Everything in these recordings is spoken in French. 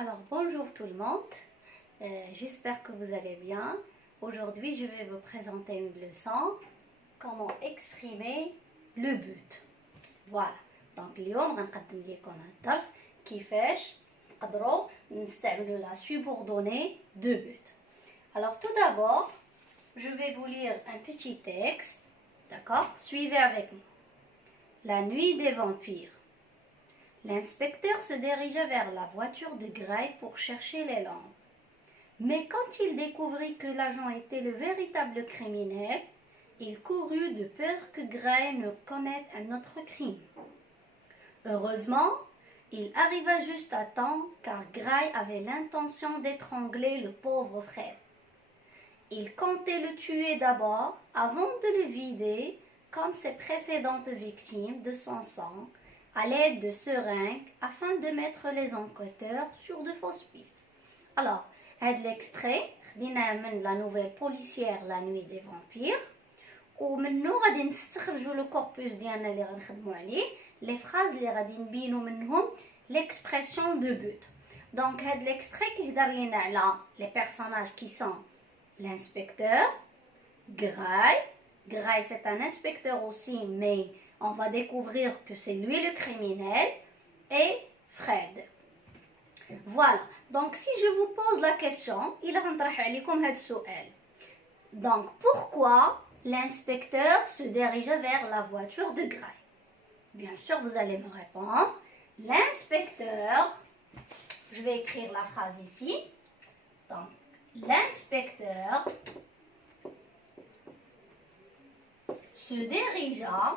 Alors bonjour tout le monde, j'espère que vous allez bien. Aujourd'hui je vais vous présenter une leçon, comment exprimer le but. Voilà, donc اليوم غنقدم لكم الدرس كيفاش نقدروا نستعملوا la subordonnée de but. Alors tout d'abord, je vais vous lire un petit texte, d'accord? Suivez avec moi. La nuit des vampires. L'inspecteur se dirigea vers la voiture de Gray pour chercher les lampes. Mais quand il découvrit que l'agent était le véritable criminel, il courut de peur que Gray ne commette un autre crime. Heureusement, il arriva juste à temps car Gray avait l'intention d'étrangler le pauvre Fred. Il comptait le tuer d'abord avant de le vider comme ses précédentes victimes de son sang à l'aide de seringues afin de mettre les enquêteurs sur de fausses pistes. Alors, هذا l'extrait خديناه من la nouvelle policière La Nuit des Vampires ومنه غادي نستخرجوا لو كوربوس ديالنا اللي غنخدموا عليه لي فراز اللي غادي نبينوا منهم l'expression de but. Donc هذا l'extrait كيهضر لينا على les personnages qui sont l'inspecteur Gray. Gray c'est un inspecteur aussi, mais on va découvrir que c'est lui le criminel, et Fred. Voilà, donc si je vous pose la question, il va نطرح عليكم هذا السؤال. Donc pourquoi l'inspecteur se dirigea vers la voiture de Gray? Bien sûr, vous allez me répondre. L'inspecteur, je vais écrire la phrase ici. Donc l'inspecteur se dirigea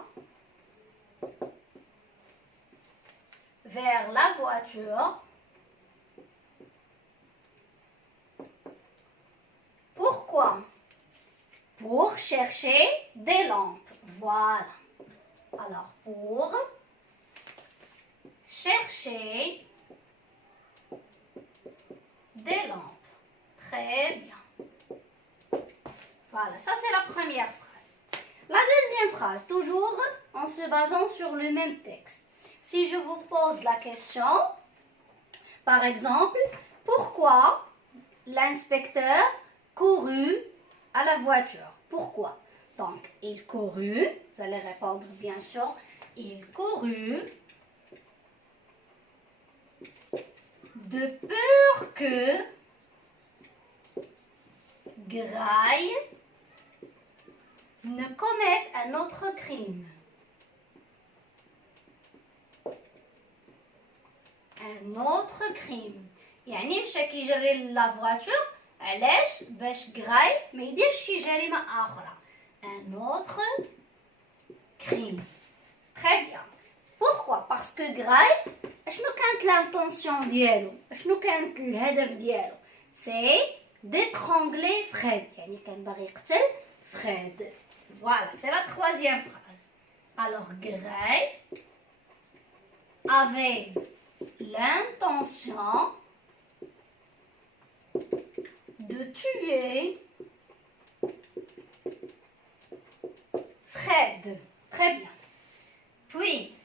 vers la voiture. Pourquoi? Pour chercher des lampes. Voilà. Alors, pour chercher des lampes. Très bien. Voilà, ça c'est la première phrase. La deuxième phrase, toujours en se basant sur le même texte. Si je vous pose la question, par exemple, pourquoi l'inspecteur courut à la voiture? Pourquoi? Donc, il courut, vous allez répondre bien sûr, il courut de peur que Gray ne commette un autre crime. Un autre crime. يعني مشى كيجري لا فواتور علاش باش غراي ما يديرش شي جريمه اخرى. Un autre crime. Très bien. Pourquoi? Parce que Gray شنو كانت l'intention ديالو؟ شنو كانت الهدف ديالو؟ C'est d'étrangler Fred. يعني كان باغي يقتل Fred. Voilà, c'est la troisième phrase. Alors Gray avait l'intention de tuer Fred. Très bien. Puis,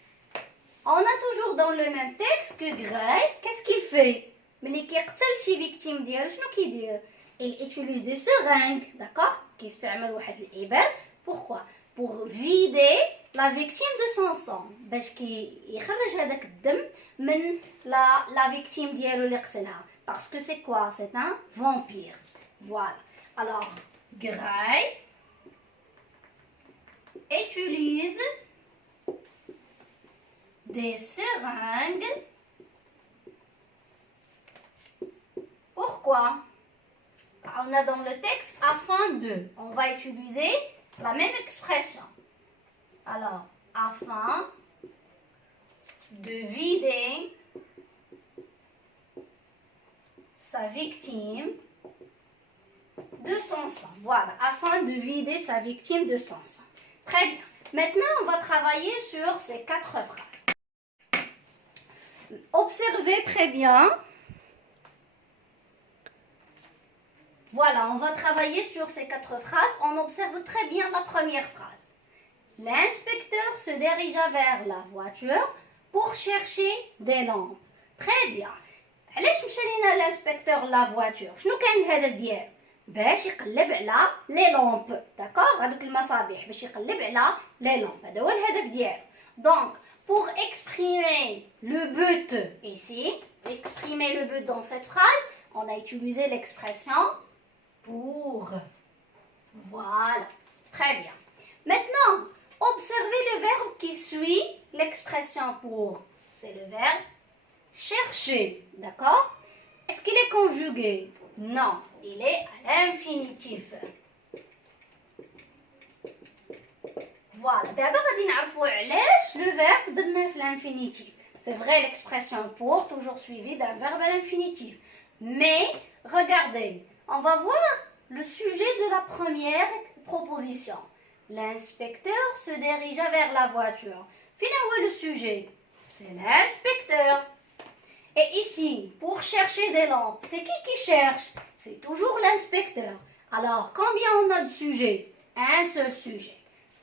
on a toujours dans le même texte que Gray, qu'est-ce qu'il fait? ملي كيقتل شي victime ديالو شنو كيدير؟ Il utilise des seringues, d'accord? كيستعمل واحد الإبر. Pourquoi? Pour vider la victime de son sang. باش يخرج هذاك الدم من la victime ديالو اللي قتلها. Parce que c'est quoi? C'est un vampire. Voilà. Alors, Gray utilise des seringues. Pourquoi? On a dans le texte afin de. On va utiliser la même expression. Alors, afin de vider sa victime de son sang. Voilà, afin de vider sa victime de son sang. Très bien. Maintenant, on va travailler sur ces 4 phrases. Observez très bien. Voilà, on va travailler sur ces 4 phrases. On observe très bien la première phrase. L'inspecteur se dirigea vers la voiture pour chercher des lampes. Très bien. علاش مشى لينا الانسبكتور لا فواتور؟ شنو كان الهدف ديالو؟ باش يقلب على لي لامب، داكوغ، هذوك المصابيح، باش يقلب على لي لامب، هذا هو الهدف ديالو. دونك pour exprimer le but ici, exprimer le but dans cette phrase, on a utilisé l'expression pour. Voilà, très bien. Maintenant, observez le verbe qui suit l'expression pour. C'est le verbe chercher, d'accord? Est-ce qu'il est conjugué? Non, il est à l'infinitif. Voilà, d'abord on va voir le verbe de l'infinitif. C'est vrai, l'expression pour, toujours suivi d'un verbe à l'infinitif. Mais, regardez, on va voir le sujet de la première proposition. L'inspecteur se dirigea vers la voiture. Finalement, le sujet, c'est l'inspecteur. Et ici, pour chercher des lampes, c'est qui cherche? C'est toujours l'inspecteur. Alors, combien on a de sujets? Un seul sujet.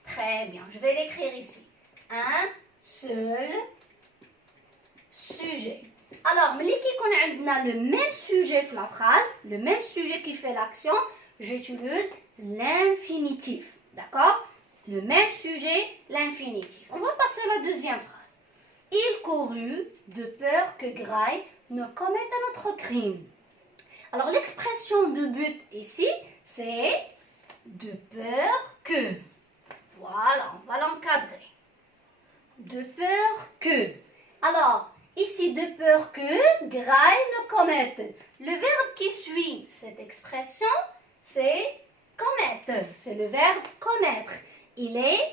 Très bien, je vais l'écrire ici. Un seul sujet. Alors, ملي كيكون عندنا le même sujet في la phrase, le même sujet qui fait l'action, j'utilise l'infinitif. D'accord? Le même sujet, l'infinitif. On va passer à la deuxième phrase. Il courut de peur que Gray ne commette un autre crime. Alors, l'expression de but ici, c'est de peur que. Voilà, on va l'encadrer. De peur que. Alors, ici, de peur que Gray ne commette. Le verbe qui suit cette expression, c'est commettre. C'est le verbe commettre. Il est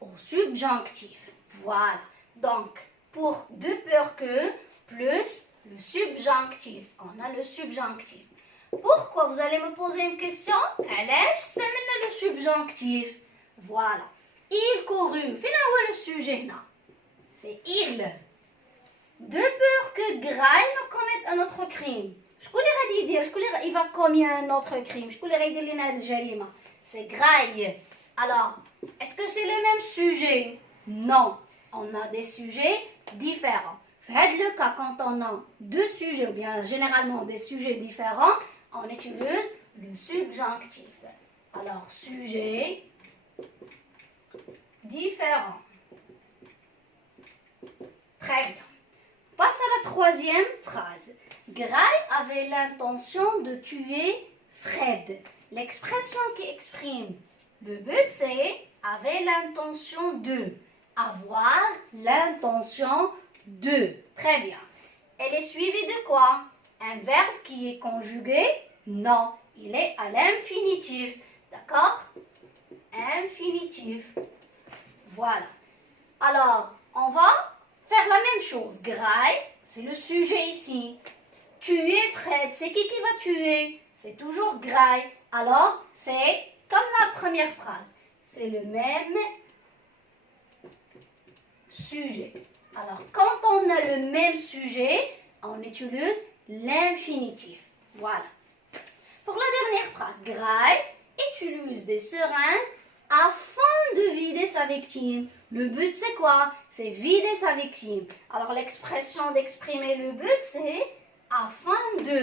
au subjonctif. Voilà. Donc, pour de peur que plus le subjonctif. On a le subjonctif. Pourquoi? Vous allez me poser une question. علاش استعملنا le subjonctif? Voilà. Il courut. Finalement, le sujet là. C'est il. De peur que Gray ne commette un autre crime. شكون اللي غادي يدير؟ شكون اللي il va commettre un autre crime? شكون اللي غيدير لنا هذه الجريمة؟ C'est Gray. Alors, est-ce que c'est le même sujet? Non. On a des sujets différents. Faites le cas quand on a deux sujets, ou bien généralement des sujets différents, on utilise le subjonctif. Alors, sujet différent. Très bien. Passe à la troisième phrase. Gray avait l'intention de tuer Fred. L'expression qui exprime le but, c'est avait l'intention de. Avoir l'intention de. Très bien. Elle est suivie de quoi? Un verbe qui est conjugué? Non, il est à l'infinitif. D'accord? Infinitif. Voilà. Alors, on va faire la même chose. Gray, c'est le sujet ici. Tuer Fred, c'est qui va tuer? C'est toujours Gray. Alors, c'est comme la première phrase. C'est le même sujet. Alors, quand on a le même sujet, on utilise l'infinitif. Voilà. Pour la dernière phrase, Gray utilise des seringues afin de vider sa victime. Le but, c'est quoi? C'est vider sa victime. Alors, l'expression d'exprimer le but, c'est afin de.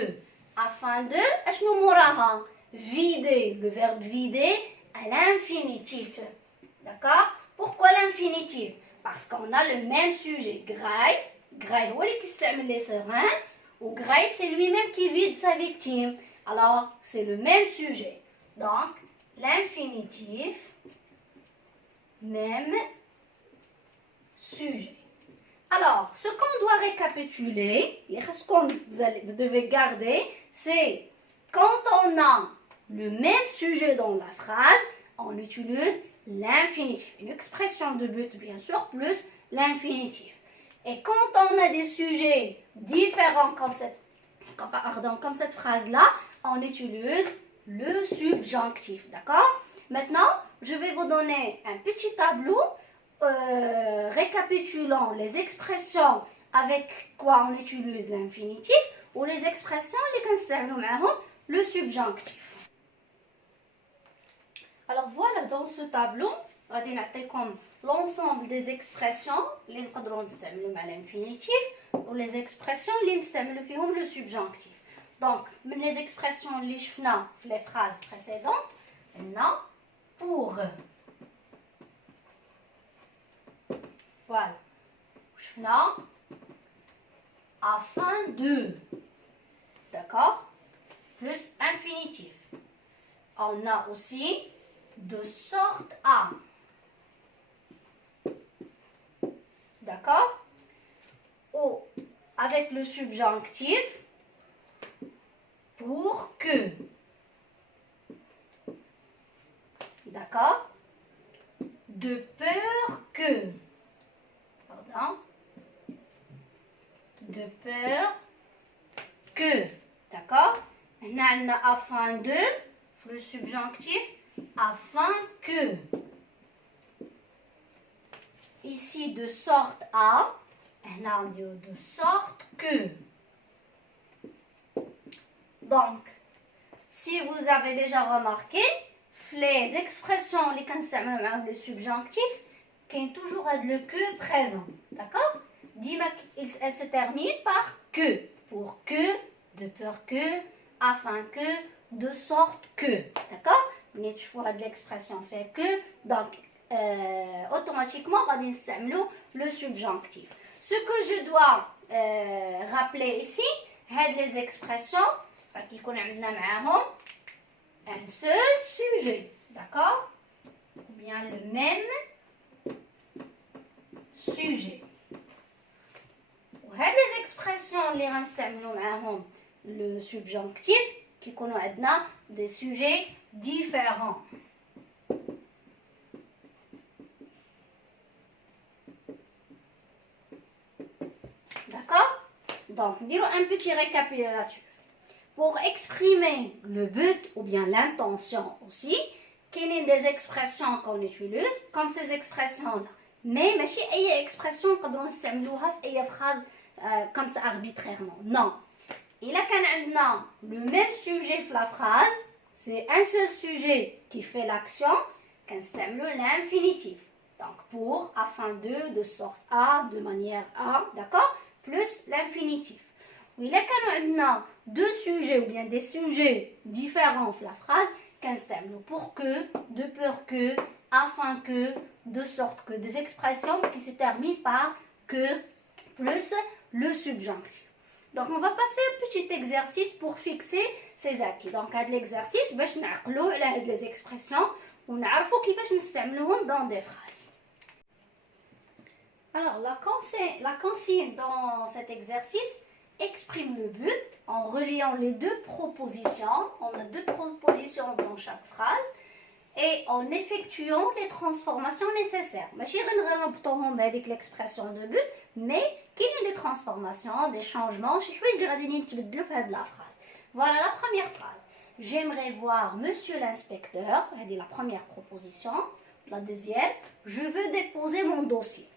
Afin de, اشنو موراها? Vider. Le verbe vider à l'infinitif. D'accord? Pourquoi l'infinitif? Parce qu'on a le même sujet. Gray, Gray هو اللي كيستعمل les seringues, ou Gray, c'est lui-même qui vide sa victime. Alors, c'est le même sujet. Donc, l'infinitif, même sujet. Alors, ce qu'on doit récapituler, ce qu'on vous devez garder, c'est quand on a le même sujet dans la phrase, on utilise l'infinitif. Une expression de but, bien sûr, plus l'infinitif. Et quand on a des sujets différents comme cette phrase-là, on utilise le subjonctif. D'accord? Maintenant, je vais vous donner un petit tableau récapitulant les expressions avec quoi on utilise l'infinitif ou les expressions le subjonctif. Alors voilà, dans ce tableau, غادي نعطيكم l'ensemble des expressions اللي نقدروا نستعملوا مع l'infinitif ou les expressions اللي نستعملوا فيهم le subjonctif. Donc, les expressions اللي شفنا في les phrases précédentes, قلنا pour. Voilà. شفنا afin de. D'accord? Plus infinitif. On a aussi de sorte à. D'accord? Ou avec le subjonctif, pour que. D'accord? De peur que. Pardon. De peur que. D'accord? On a afin de, le subjonctif, afin que. Ici, de sorte à, on a de sorte que. Donc, si vous avez déjà remarqué, les expressions les le subjonctif, qui est toujours le que présent. D'accord? Elle se termine par que. Pour que, de peur que, afin que, de sorte que. D'accord? Mais tu vois l'expression fait que, donc automatiquement on va le subjonctif. Ce que je dois rappeler ici, c'est les expressions qui connaissent un seul sujet. D'accord? Ou bien le même sujet. Les expressions les le subjonctif qui connaissent des sujets différents. D'accord? Donc, disons un petit récapitulatif. Pour exprimer le but ou bien l'intention aussi, qu'il y a des expressions qu'on utilise, comme ces expressions-là. Mais ماشي أي expression نقدروا نستعملوها في أي phrase comme ça arbitrairement. Non. إلا كان عندنا le même sujet في la phrase, c'est un seul sujet qui fait l'action, كنستعملوا l'infinitif. Donc pour, afin de sorte à, de manière à, d'accord? Plus l'infinitif. وإلا كانوا عندنا deux sujets ou bien des sujets différents في la phrase, كنستعملوا pour que, de peur que, afin que, de sorte que, des expressions qui se terminent par que plus le subjonctif. Donc on va passer un petit exercice pour fixer ces acquis. Donc l'exercice باش نعقلوا على هاد les expressions ونعرفوا كيفاش نستعملوهم dans des phrases. Alors la consigne dans cet exercice exprime le but en reliant les deux propositions. On a deux propositions dans chaque phrase et en effectuant les transformations nécessaires. ماشي غير نربطوهم بهذيك l'expression de but, mais qu'il y ait des transformations, des changements, شي حوايج اللي غادي يتبدلوا في هذه la phrase. Voilà la première phrase. J'aimerais voir monsieur l'inspecteur. هذه la première proposition. La deuxième, je veux déposer mon dossier.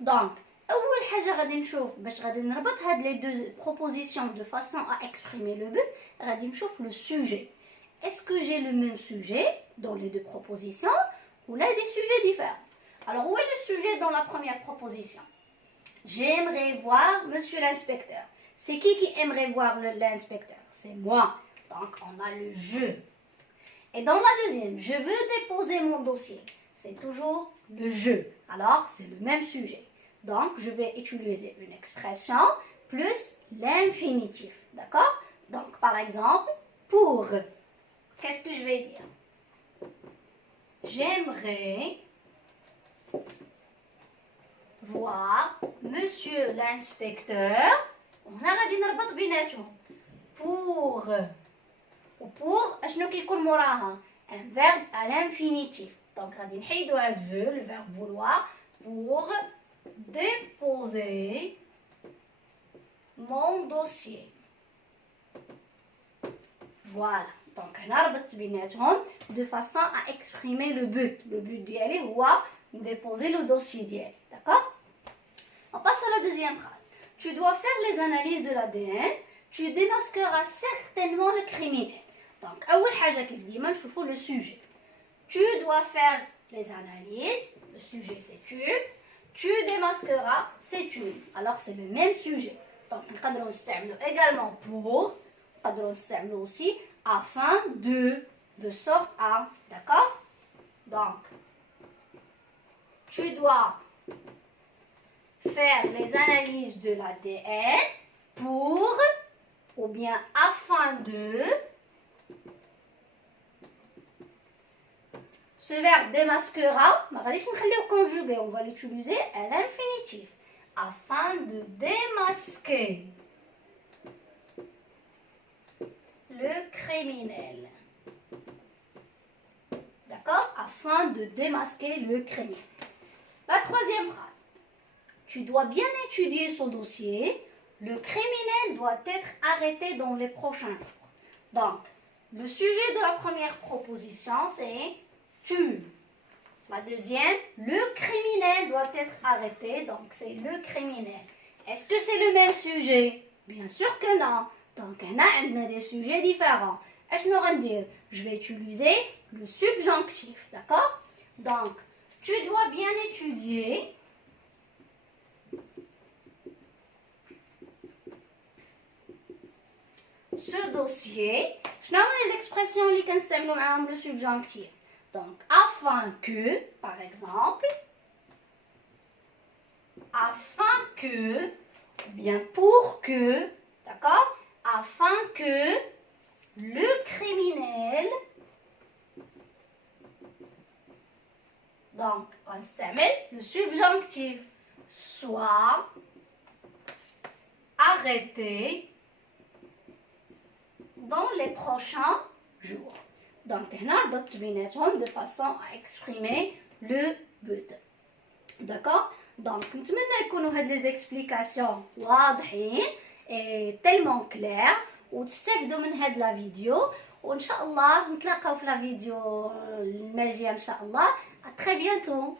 Donc, أول حاجة غادي نشوف باش غادي نربط هاد les deux propositions de façon à exprimer le but, غادي نشوف le sujet. Est-ce que j'ai le même sujet dans les deux propositions ou là des sujets différents? Alors, où est le sujet dans la première proposition? J'aimerais voir monsieur l'inspecteur. C'est qui aimerait voir l'inspecteur? C'est moi. Donc, on a le je. Et dans la deuxième, je veux déposer mon dossier. C'est toujours le je. Alors, c'est le même sujet. Donc, je vais utiliser une expression plus l'infinitif. D'accord? Donc, par exemple, pour. Qu'est-ce que je vais dire? J'aimerais voir monsieur l'inspecteur. On a غادي نربط بيناتهم. Pour. Ou pour, اشنو كيكون موراها? Un verbe à l'infinitif. Donc غادي نحيدو هاد veut, le verbe vouloir, pour déposer mon dossier. Voilà. Donc نربط بيناتهم de façon à exprimer le but. Le but ديالي هو déposer le dossier ديالي. D'accord? On passe à la deuxième phrase. Tu dois faire les analyses de l'ADN. Tu démasqueras certainement le criminel. Donc, أول حاجة كيف ديما نشوفوا le sujet. Tu dois faire les analyses. le sujet c'est une, tu démasqueras, c'est une. Alors c'est le même sujet. Donc on peut également pour, on peut aussi afin de sorte à, d'accord? Donc, tu dois faire les analyses de l'ADN pour, ou bien afin de. Ce verbe démasquera, on va l'utiliser à l'infinitif. Afin de démasquer le criminel. D'accord? Afin de démasquer le criminel. La troisième phrase. Tu dois bien étudier son dossier. Le criminel doit être arrêté dans les prochains jours. Donc, le sujet de la première proposition, c'est tu. La deuxième, le criminel doit être arrêté. Donc, c'est le criminel. Est-ce que c'est le même sujet? Bien sûr que non. Donc, on a des sujets différents. Je vais utiliser le subjonctif. D'accord? Donc, tu dois bien étudier ce dossier. Je n'ai pas les expressions qui concernent le subjonctif. Donc, afin que, par exemple, afin que, ou bien pour que, d'accord? Afin que le criminel, donc, on s'appelle le subjonctif, soit arrêté dans les prochains jours. Donc, on a de façon à exprimer le but. D'accord? Donc, نتمنى يكونوا هاد les explications واضحين et tellement claires وتستفيدوا من هاد لا فيديو وإن شاء الله نتلاقاو في لا فيديو الماجية إن شاء الله. À très bientôt.